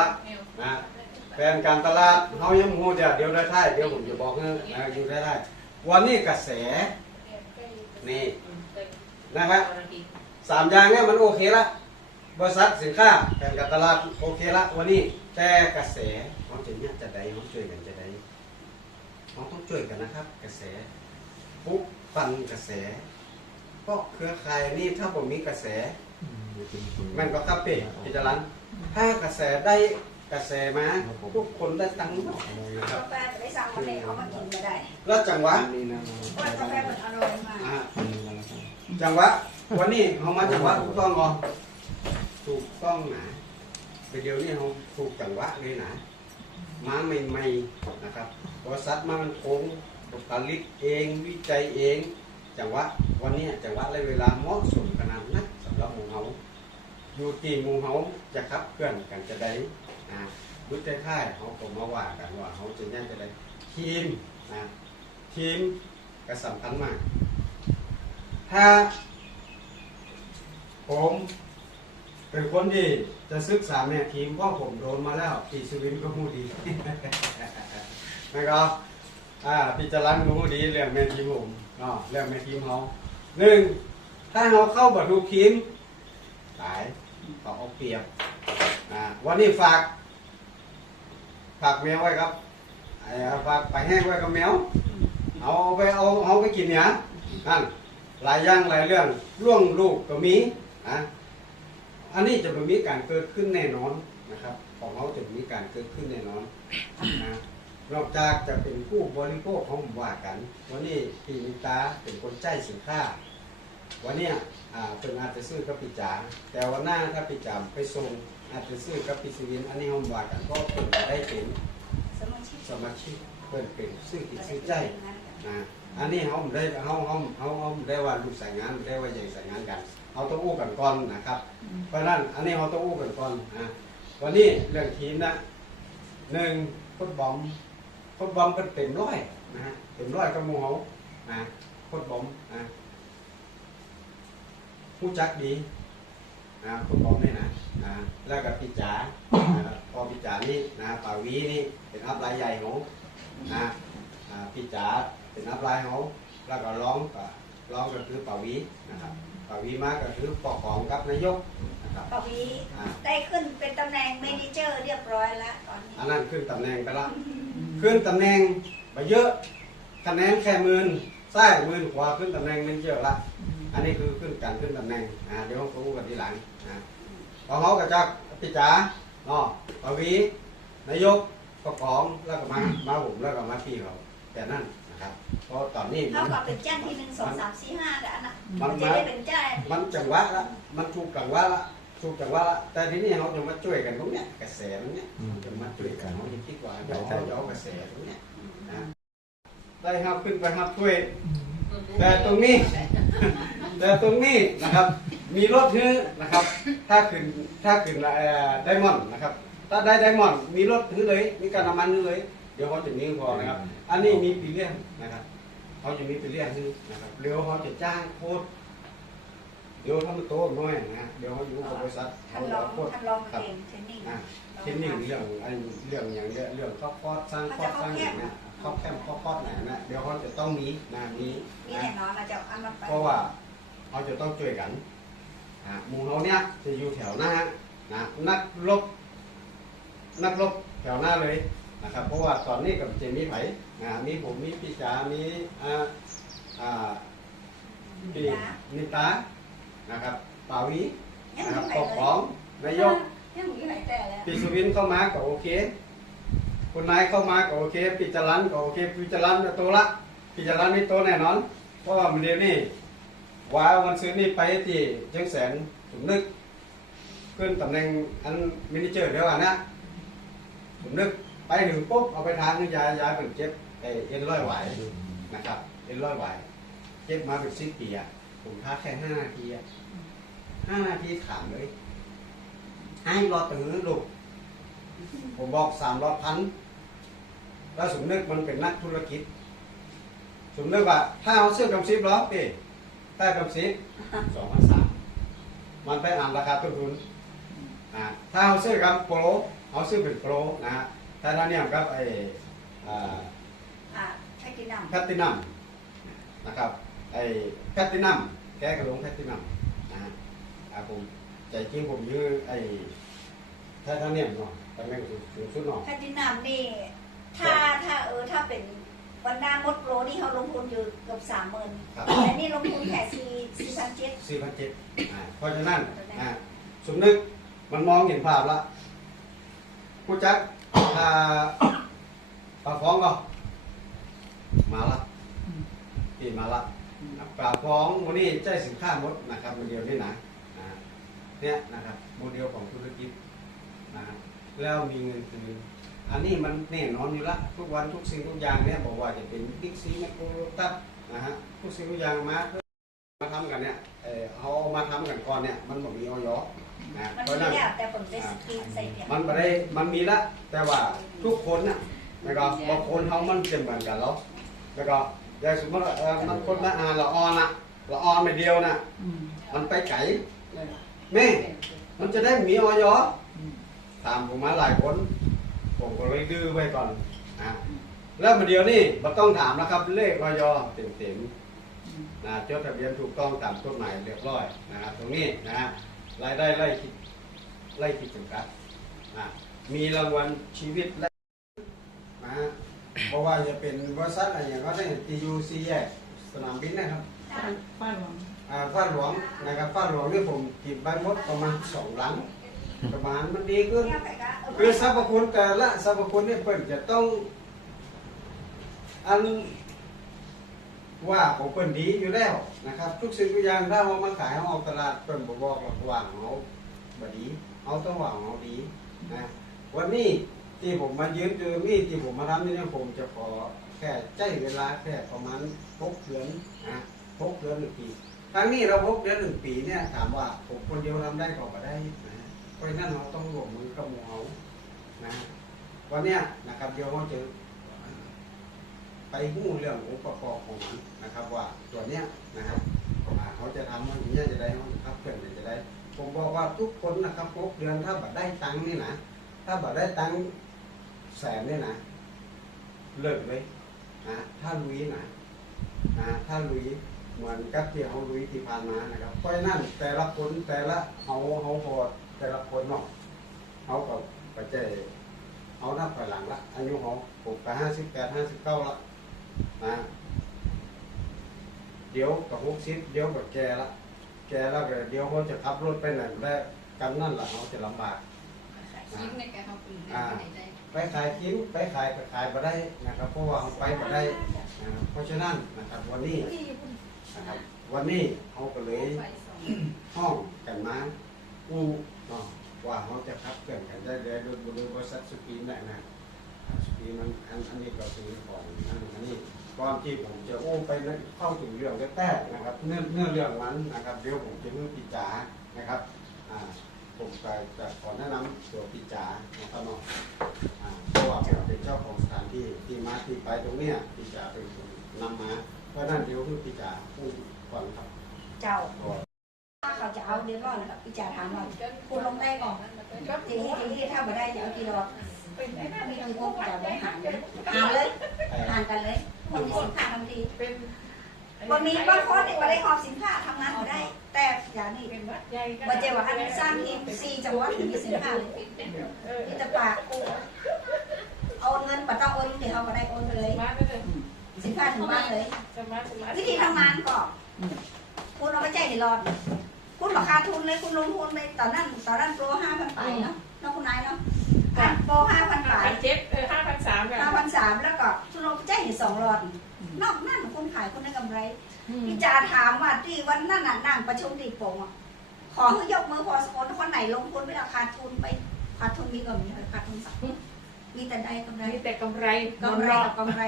ละนะแฟนการตลาดเขายังมู่เดียวเดี๋ยวได้ท้ายเดี๋ยวผมจะบอกให้นะอยู่ได้ท้ายวันนี้กระแสนี่นะครับสามอย่างเนี่ยมันโอเคละบริษัทสินค้าแฟนการตลาดโอเคละวันนี้แต่กระแสเขาจะเนี่ยจะได้เขาช่วยกันจะได้เขาต้องช่วยกันนะครับ กระแสปุ๊บฟันกระแสเพราะเครือข่ายนี่ถ้าผมมีกระแสมันก็คับเป้พิจารณา ถ้ากระแสได้กระแสมาทุกคนได้ตังค์หมดนะครับกาแฟจะได้สั่งมาเลยเอามากินก็ได้แล้วจังหวะเพราะว่ากาแฟมันอร่อยมากอ่าจังหวะวันนี้เขามาจังหวะถูกต้องก่อนถูกต้องนะไปเดี๋ยวนี้เขาถูกจังหวะเลยนะมาใหม่ๆนะครับบริษัทมามันคงผลิตเองวิจัยเอง จังหวะวันนี้จังหวะและเวลาเหมาะสมขนาดนักสำหรับหมู่เฮา อยู่ที่หมู่เฮาจะขับเคลื่อนกันจะได้อ่ารู้ใจค่ายเขาก็มาว่ากันว่าเขาจะยังจะได้ทีมนะทีมก็สำคัญมาก ถ้า ผมเป็นคนที่จะศึกษาแม่ทีมเพราะผมโดนมาแล้วปีสวินก็พูดดีนะครับอ่าพิจารณารู้ดีเรื่องแม่ทีมผมเนาะเรื่องแม่ทีมเขาหนึ่งถ้าเราเข้าบัตรทุกทีมตาย เขาเอาเปรียบอ่าวันนี้ฝากฝากแมวไว้ครับไอ้ฝากไปแห้งไว้กับแมวเอาไปเอาเอาไปกินเนี่ยนั่นหลายอย่างหลายเรื่องล่วงลูกก็มีนะอันนี้จะมีการเกิดขึ้นแน่นอนนะครับ ของเขาจะมีการเกิดขึ้นแน่นอนนะนอกจากจะเป็นผู้บริโภคของผมว่ากันวันนี้พี่มิตาเป็นคนใจสินค้า วันเนี้ยอ่าเป็นอาจจะซื้อกับปิจาแต่วันหน้าถ้าปิจาไปส่งอาจจะซื้อกับปิสวินอันนี้ผมว่ากันก็เป็นได้เป็นสมาชิกสมาชิกเพิ่นเป็นซื้อกิจซื้อใจนะอันนี้เขาไม่ได้เขาเขาเขาเขาไม่ได้ว่าลูกสายงานไม่ได้ว่าใหญ่สายงานกันเขาต้องอู้กันก่อนนะครับ เพราะฉะนั้นอันนี้เขาต้องอู้กันก่อนนะวันนี้เรื่องทีมนะหนึ่งฟุตบอลฟุตบอลเป็นเต็มร้อยนะฮะเต็มร้อยกับหมูเขานะฟุตบอลนะ ผู้จักดีนะฟุตบอลนี่นะนะแล้วกับพี่จ๋านะครับพอพี่จ๋านี่นะป่าวีนี่เป็นอัพรายใหญ่ของนะอ่าพี่จ๋าเป็นนับลายเขาแล้วก็ร้องก็ร้องก็คือป่าวีนะครับป่าวีมาก็คือปกของกับนายกนะครับปวีได้ขึ้นเป็นตำแหน่งเมนเจอร์เรียบร้อยแล้วตอนนี้อันนั้นขึ้นตำแหน่งไปละขึ้นตำแหน่งไปเยอะคะแนนแค่หมื่นซ้ายหมื่นขวาขึ้นตำแหน่งมันเยอะละ อันนี้คือขึ้นการขึ้นตำแหน่งอ่าเดี๋ยวเขาพูดกันทีหลังนะพอเขาก็จะพิจารเนาะป่าวีนายกปกของแล้วก็มามาผมแล้วก็มาพี่เขาแต่นั่นนะครับเพราะตอนนี้มัเท่าน กับเป็นแจ้งที่หนึ่งสองสามสี่ห้าแต่อันน่ะมัน จะมาได้เป็นแจ้งมันจังหวะละมันถูกจังหวะละถูกจังหวะละแต่ทีนี้เขาจะมาช่วยกันตรงเนี้ยกระแสตรงเนี้ยจะมาช่วยกันเขาจะคิดว่าเดี๋ยวเขาจะเอากระแสตรงเนี้ยนะได้ครับขึ้นไปครับช่วย แต่ตรงนี้ แต่ตรงนี้นะครับ มีรถฮื้อนะครับ ถ้าขึ้นถ้าขึ้นเอ่อไดมอนด์นะครับ ถ้าได้ไดมอนด์มีรถฮื้อเลย มีการน้ำมันฮื้อเลย เดี๋ยวเขาจะมีพอนะครับ อันนี้มีปีเลียนนะครับเขาจะมีปีเลียนฮื้อนะครับเดี๋ยวเขาจะจ้างโค้ดเดี๋ยวถ้ามันโตน้อยนะเดี๋ยวเขาอยู่กับบริษัทท่าเขานรจะองโคตรท่านรองเองเทรนนิ่งอ่าเช่นนี้เรื่องไอ้เรื่องอย่างเงี้ยเรื่องข้อคอดสร้างข้อสร้างอย่างเงี้ยข้อแคมข้อคอดไหนนะเดี๋ยวเขาจะต้องมีนะมีนี่นะแน่นอนเราจะเอามาไปเพราะว่า เขาจะต้องช่วยกันอ่าหมู่เขาเนี้ยจะอยู่แถวหน้านะนักรบนักรบแถวหน้าเลยนะครับ เพราะว่าตอนนี้กับเจมีไผ่นะมีผมมีพี่จ๋ามีอ่าอ่าพี่นิตานะครับป่าวียังนะคมีรับไหนปกเลครองนายกยังมีไหนแต่แล้วปีสุวินเข้ามาก็โอเคคุณนายเข้ามาก็โอเคปิจารันก็โอเคปิจารันก็โตละปิจารันนี่โตแน่นอนเพราะว่ามันเดียวนี่ ว่าวันซื้อนี่ไปที่เชียงแสนสมนึก ขึ้นตำแหน่งอันมินิเจอร์เดียวอะนะสมนึกไปถึงปุ๊บเอาไปทางยายยายเป็นเจ็บเอ็นร้อยไหวนะครับเอ็นร้อยไหวเจ็บมาเป็นสิบปีอะผมพักแค่ห้านาทีอะห้านาทีถามเลยให้รอตื้อลูกผมบอกสามร้อยพันแล้วสมนึกมันเป็นนักธุรกิจ สมนึกว่าถ้าเอาเสื้อกำซิบแล้วเอ๊ ใต้กำซิบสองพันสามมันไปอ่านราคาต้นทุนอ่าถ้าเอาซื้อกับโปรเอาซื้อเป็นโปรนะฮะถ้าด้านเนี้ยกับไอ้อ่าอ่าให้กินน้ำแพตตินัมนะครับไอ้แพตตินัมแกกระลงแพตตินัมนะฮะอ่าผมใจจริงผมยื้อไอ้ถ้าท่านเนี่ยเนาะตำแหน่งสูงสูงสุดเนาะแพทินัมนี่ถ้าถ้าเออถ้าเป็น วันหน้ามดโปรนี่เขาลงทุนอยู่เกือบสามหมื่นครับ แต่นี่ลงทุนแค่สี่สี่พันเจ็ดสี่พันเจ็ดเพราะฉะนั้นอ่าสมนึกมันมองเห็นภาพละผู้จักถ้าปลาฟ้องก็มาละที่มาละปลาฟ้องวันนี้ใจสินค้าหมดนะครับโมเดลนี่นะอ่าเนี่ยนะครับโมเดลของธุรกิจนะแล้วมีเงินคืน อันนี้มันแน่นอนอยู่ละทุกวันทุกสิ่งทุกอย่างเนี่ยบอกว่าจะเป็นบิ๊กซีแมคโครตัสนะฮะทุกสิ่งทุกอย่างมามาทำกันเนี่ยเออเขาเอามาทำกันก่อนเนี่ยมันบอกมีออยนะมันเพราะไม่นั้นยากแต่ผมจะสกรีนใส่เนี่ยมันไม่ได้มันมีละแต่ว่าทุกคนน่ะนะครับบางคนเขามันเป็นเหมือนกันแล้วแล้วก็อย่างสมมติว่าเออมันคนละอ่าละออนน่ะละออนไม่เดียวน่ะมันไปไก่แม่มันจะได้มีออยตามผมมาหลายคน ผมก็เลยดื้อไว้ก่อนอะแล้วมาเดียวนี่เราต้องถามนะครับ เลขออยเต็มๆนะจดทะเบียนถูกต้องตามกฎหมายเรียบร้อยนะครับตรงนี้นะฮะรายได้ไล่คิดไล่คิดจำกัดนะมีรางวัลชีวิตและนะฮะเพราะว่าจะเป็นบริษัทอะไรอย่างก็ได้ตียูซีแยกสนามบินนะครับป้าหลวงอ่าฟ้าหลวงนะครับฟ้าหลวงนี่ผมกินใบมดประมาณสองหลัง ประมาณมันดีขึ้นเนี่ยไปก็เออคือสรรพคุณแต่ละสรรพคุณเนี่ยเพิ่นจะต้อง อันว่าของเพิ่นดีอยู่แล้วนะครับ ทุกสิ่งทุกอย่างถ้าเอามาขายเอาออกตลาดเพิ่นบอกบอกว่าว่างเอาบดีเอาต้องหว่างเอาดีนะวันนี้ที่ผมมายืนอยู่นี่ที่ผมมาทำนี่ผมจะขอแค่ใจเวลาแค่ประมาณหกเดือนนะหกเดือนหนึ่งปีครั้งนี้เราหกเดือนหนึ่งปีเนี่ยถามว่าผมคนเดียวทำได้ก็บ่ได้นะ เพราะฉะนั้นเราต้องรวมมือกับหมู่เอานะวันเนี้ยนะครับเดี๋ยวเราจะไปหู้เรื่ององค์ประกอบของมันนะครับ ว่าตัวเนี้ยนะครับเขาจะทำมันอย่างเนี้ยจะได้เขาจะขับเคลื่อนจะได้ ผมบอกว่าทุกคนนะครับครบเดือนถ้าบัดได้ตังค์นี่นะถ้าบัดได้ตังค์แสนนี่นะเลิกเลยนะถ้าลุยนะนะถ้าลุยเหมือนกับที่เขาลุยที่ผ่านมานะครับเพราะฉะนั้นแต่ละคนแต่ละเขาเขาพอ แต่ละคนเนาะเขาก็ไปเจอเอานับไปหลังละอายุเขาผมก็ห้าสิบแปดห้าสิบเก้าละนะเดี๋ยวกับหกสิบเดี๋ยวกับแกละแกแล้วก็เดี๋ยวเขาจะขับรถไปไหนได้กันนั่นละเขาจะลำบากชิ้นในการทำปืนได้ไหนได้ไปขายคิ้วไปขายก็ขายมาได้นะครับเพราะว่าเขาไปมาได้อ่าเพราะฉะนั้นนะครับวันนี้นะครับวันนี้เขาก็เลยไฟสองห้องกันมา อู้เนาะว่าเขาจะขับเคลื่อนกันได้เลยโดยบริษัทสปีนได้นะสปีนมันอันอันนี้ก็คือของอันอันนี้ก่อนที่ผมจะโอ้ไปเข้าถึงเรื่องแต้นะครับ เนื้อเนื้อเรื่องมันนะครับเดี๋ยวผมจะมือปิจานะครับอ่าผมจะขอแนะนำตัวปิจานะครับเนาะอ่าเพราะว่าผมเป็นเจ้าของสถานที่ที่มาที่ไปตรงเนี้ยปิจาเป็นคนนำมาเพราะนั้นเดี๋ยวคือปิจาพูดก่อนครับ เจ้า เขาจะเอาเดือนร้อนนะครับพี่จ่าถามหน่อยคุณลงได้ก่อนทีนี้ทีนี้ถ้าไม่ได้จะเอากี่ดอกมีกี่พวกจะได้หารเลยหารเลยหารกันเลยคนมีสินค้าทำดีเป็นวันนี้บางคนเนี่ยไม่ได้ขอบสินค้าทำงานไม่ได้ แต่อย่างนี้เป็นวัดใหญ่บัจเจว่าอันสร้างทีมซีจังหวัดถึงมีสินค้าเลยที่จะปากกูเอาเงินปัตตาโอนเดี๋ยวเขาก็ได้โอนไปเลยมาไปเลยสินค้าถึงบ้านเลยจะมาจะมาวิธีทำงานก่อนคุณเอาไปใจในรอด คุณราคาทุนเลยคุณลงทุนในตอนนั้นตอนนั้นโปรห้าพันไปเนาะน้องคุณนายเนาะอะโปรห้าพันไปพันเจ็ดเออห้าพันสามกันห้าพันสามแล้วก็คุณลงไปใจในสองรอดนอกนั่นคุณขายคุณได้กำไรพี่จาถามว่าที่วันนั้นน่ะนั่งประชุมตีโป่งอะขอให้ยกมือพอสคนคนไหนลงทุนไม่ราคาทุนไปขาดทุนมีก็มีขาดทุนสักมีแต่ได้กำไรมีแต่กำไรกำไรกับกำไร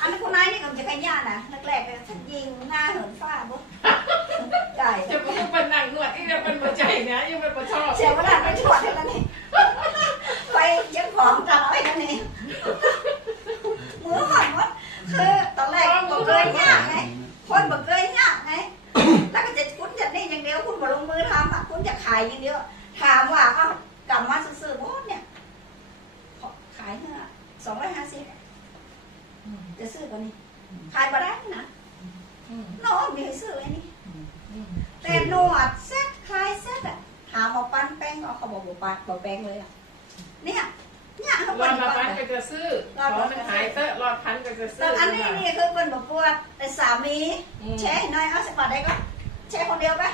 อันนี้คุณนายนี่ก็จะขยันนะแรกๆเลยฉันยิงหน้าเหินฟ้าบุ๊ ไก่จะมาเป็นนางนวดที่จะเป็นหัวใจนะยังเป็นประชอบเสียเวลาไปชวดให้แล้วนี่ไปยังของตาให้แล้วนี่มือหันว่าคือตอนแรกบอกเคยยากไงคนบอกเคยยากไงแล้วก็จะคุณจะนี่อย่างเดียวคุณบอกลงมือทำอะคุณจะขายอย่างเดียว ถามว่าเอ้า สองร้อยห้าสิบจะซื้อตัวนี้ ขายมาได้นะน้องมีให้ซื้อไอ้นี่ แต่หนวดเซ็ตคลายเซ็ตอะหามาปั้นแป้งก็เขาบอกบอกปั้นบอกแป้งเลยอะเนี่ยเนี่ยเขา รปั้อนดมาปั้พันนก็จะซื้อรอดมันหายเตอะรอดพันก็จะซื้แต่ออันนี้นี่คือเป็นแบบปวดแต่สามีแช่ให้หน่อยเอาสิบบาทได้ก็แช่คนเดียวไป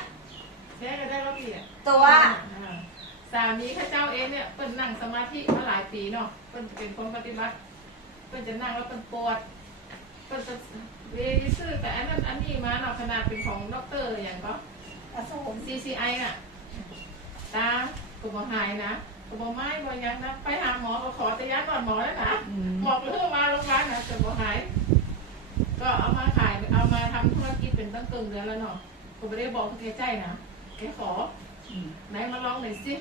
แช่ก็ได้แล้วพี่ตัวสามีข้าเจ้าเองเนี่ยเป็นนั่งสมาธิมาหลายปีเนาะเป็นเป็นคนปฏิบัติเป็นจะนั่งแล้วเป็นปวดเป็นจะเวรซื้อแต่อันนั้นอันนี้มาเนาะขนาดเป็นของด็อกเตอร์อย่างก็ผสม CCI น่ะตาตัวบ่หายนะตัวบ่ไม้บ่ยังนะไปหาหมอก็ขอแต่ยา ก่อนหมอแล้วนะหมอกเลือมาโรงพยาบาลนะแต่บ่หาย ก็เอามาขายเอามาทำธุรกิจเป็นตั้งเกินเดือนแล้วเนาะก็ไม่ได้บอกแกใจนะแกขอไหนมาลองหน่อยสิ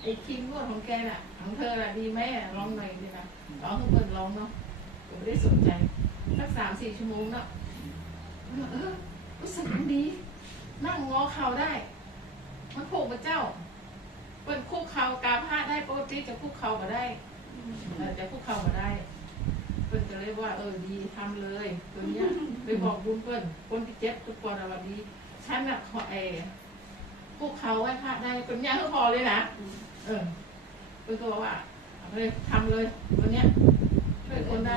ไอ้ครีมนวดของแกน่ะของเธอน่ะดีไหมอะลองหน่อยดีนะลองให้เปิดลองเนาะก็ไม่ได้สนใจสักสามสี่ชั่วโมงเนาะเออรู้สึกมันดี นั่งงอเข่าได้ มันผูกกับเจ้าเป็นคุกเข่ากาพาดได้ปกติจะคุกเข่ามาได้ เออจะคุกเข่ามาได้ เพิ่นก็เลยว่า เออดีทำเลยตัวเนี้ยไปบอกบุญเพิ่นคนที่เจ็บทุกคนอะว่าดีฉันน่ะขอเอคุกเขาไว้พาดได้เป็นเนี้ยก็พอเลยนะเออเพิ่นก็บอกว่าเอาเลยทำเลยตัวเนี้ยช่วยคนได้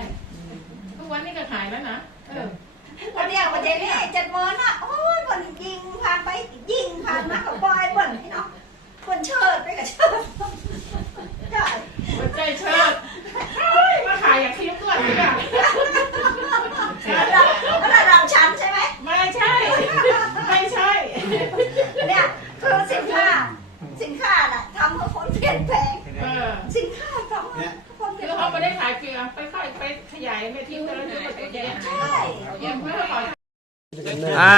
ทุกวันนี้ก็ขายแล้วนะเออ วันเดียววันเดียวนี่จัดเมินอะโอ้ยคนยิงผ่านไปยิงผ่านมากับปอยบ่นให้เนาะคนเชิดไปกับเชิดได้ ใจเชิดเฮ้ยมาขายอย่างครีมนวดนี่อะระดับระดับชั้นใช่ไหมไม่ใช่ ไม่ใช่ เนี่ยคือสินค้า สินค้าน่ะทำให้คนเปลี่ยนแปลง เออสินค้าทำให้คนเปคืลี่ยอนแปลเขางไม่ได้ขายเกลือไปค่อยไปขยายไม่ทิ้งไปแล้วจะไปแย่ใช่ยังเพื่อขอ อ่า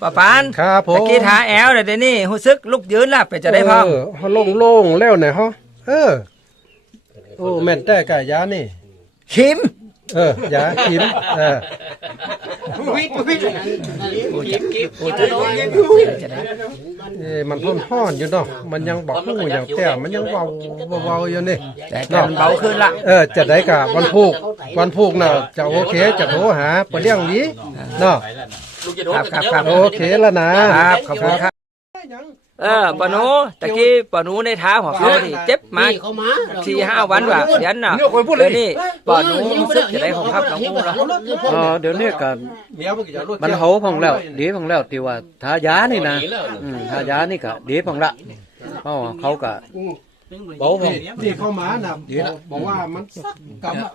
ป้าปานครับผมตะกี้ทาแอลเดี๋ยวนี้รู้สึกลุกยืนแล้วเป็นจะได้พ่อม เออเฮาโล่งๆแล้วเนี่ยฮะเออ โอ้แม่นแต่กะยานี่ชิมเออยาขิมเออจะได้เอ้มันร้อนฮ้อนอยู่เนาะมันยังบอกฮู้อย่างแต่มันยังเว้าเว้าๆอยู่นี่ แต่แต่มันเบาขึ้นละเออจะได้กะวันพุกวันพุกน่ะจะโอเคจะโทรหาปะเลี้ยงนี้เนาะครับครับครับโอเคแล้วนะครับขอบคุณครับ เออปานูตะกี้ปานูในเท้าของเขาที่เจ็บมาเขามาสี่ห้าวันว่ะยันน่ะเดี๋ยวนี้ปานูรู้สึกจะได้ของครับน้องอูเนาะเออเดี๋ยวนี้ก็เมียมันก็จะรถมันโหของแล้วดีของแล้วที่ว่าทายานี่นะอืมทายานี่ก็ดีของละเพราะว่าเขาก็ เบาของนี่เข้ามาน่ะบอกว่ามันสักกำอะ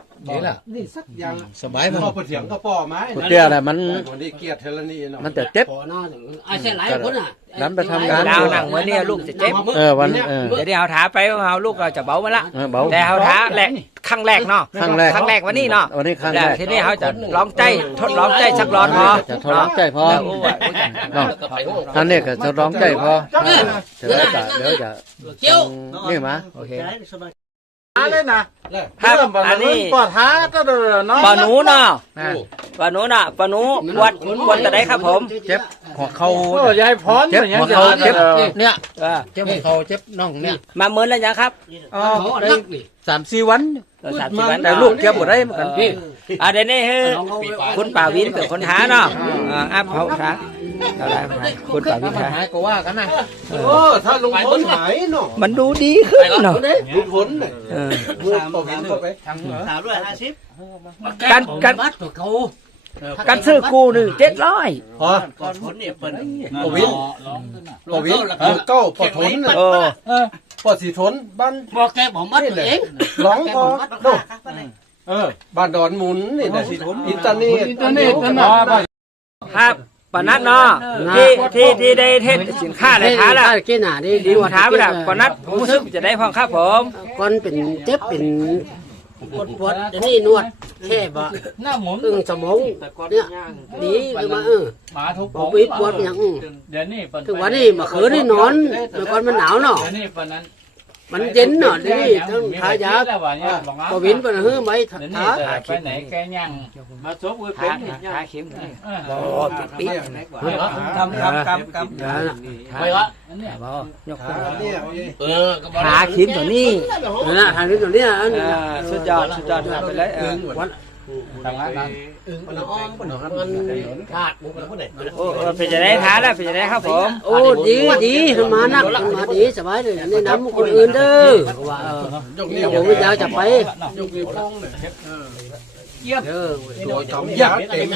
นี่สักอย่างสบายมันพอไปเถียงก็ป้อไม้กูเตี้ยอะไรมันคนนี้เกียรติเทลนี่เนาะมันจะเจ็บขอหน้าหนึ่งไอ้เส้นหลายคนอะนั้นไปทำงานดาวหนังวันนี้ลูกจะเจ็บเออวันเออเดี๋ยวนี้เอาท้าไปเอาลูกก็จะเบามาละเออเบาแต่เอาท้าแหลกครั้งแรกเนาะครั้งแรกครั้งแรกวันนี้เนาะวันนี้ครั้งแรแล้วกทีนี้เขาจะลองใจทดลองใจสักร้อนพอจะทดลองใจพอ แล้วอู้ว่า เนาะอันนี้ก็ทดลองใจพอเดี๋ยวจะเดี๋ยวจะเกี่ยวนี่มาโอเคอะไรนะครับอันนี้ปอดท้าก็เดินเนาะปานูเนาะปานูน่ะปานูปวดปวดแต่ได้ครับผมเจ็บหัวเข่าโอ้ยายพรเจ็บอย่างหัวเงี้ยเข่าเจ็บเนี่ยเออเจ็บหัวเข่าเจ็บน่องเนี่ยมาเมินแล้วยังครับอ๋อได้สามสี่วันเออสามสิบวันแต่ลูกเจ็บหมดได้เหมือนกันพี่อะเดี๋ยวนี้คือคุณป่าวินเป็นคนท้าเนาะอ่าอัพเขาท้า เอาได้มาคุณป่าวินท้าหายก็ว่ากันนะโอ้ถ้าลงพ้นหายเนาะมันดูดีขึ้นเนาะลุงพ้นเลยเออ มือปอวินเข้าไปสามร้อยห้าสิบการการ บัตรเขาการซื้อคู่หนึ่งเจ็ดร้อยพอก่อนผลเนี่ยเปิดปอวินปอวินมือเก้าปอทนน่ะโอ้ปอสีทนบ้านบอกแกบอกมัดตัวเองร้องพอเนาะเออบ้านดอนหมุนนี่นะสีทนอินเทอร์เน็ตอินเทอร์เน็ตนั่นน่ะ ครับ ปนัดเนาะที่ที่ที่ได้เทศสินค้าในท้าละกินอะนี่ดีกว่าท้าไปละปนัดรู้สึกจะได้พ้องครับผมก่อนเป็นเจ็บเป็นปวดปวดเดี๋ยวนี้นวดแค่บ่หน้าหมุนอึ้งสมองเนี่ยดีเลยมาเออหมาทุกบอกวิปวดอย่างอื้อเดี๋ยวนี้ถึงวันนี้มาคืนนี่นอนเมื่อก่อนมันหนาวเนาะ มันเย็นเนาะนี่ต้องทายาก็วินเป็นเฮือไหมทาไปไหนแกยังมาซบมือเป็ทานทาเข็มนี่บ่ปิ๊กกำกำกำกำยาน่ะไปละบ่ยกขึ้นเนี่ยโอ้ยเออก็บ่ทาเข็มตัวนี้นั่นน่ะทางนี้ตัวเนี้ยอันอ่าสุดยอดสุดยอดไปเลยเออวันทำงานนั้นมันอ้อมมันขาดมันคนไหนโอ้เออเป็นจะได้ท้าแล้วเป็นจะได้ครับผมโอ้ดีดีทำมานักทำมาดีสบายเลยนี่น้ำคนอื่นเด้อว่าเออผมไม่อยาวจะไปยกนิ้วโป้งเลยเออโดยสองยับเต็ม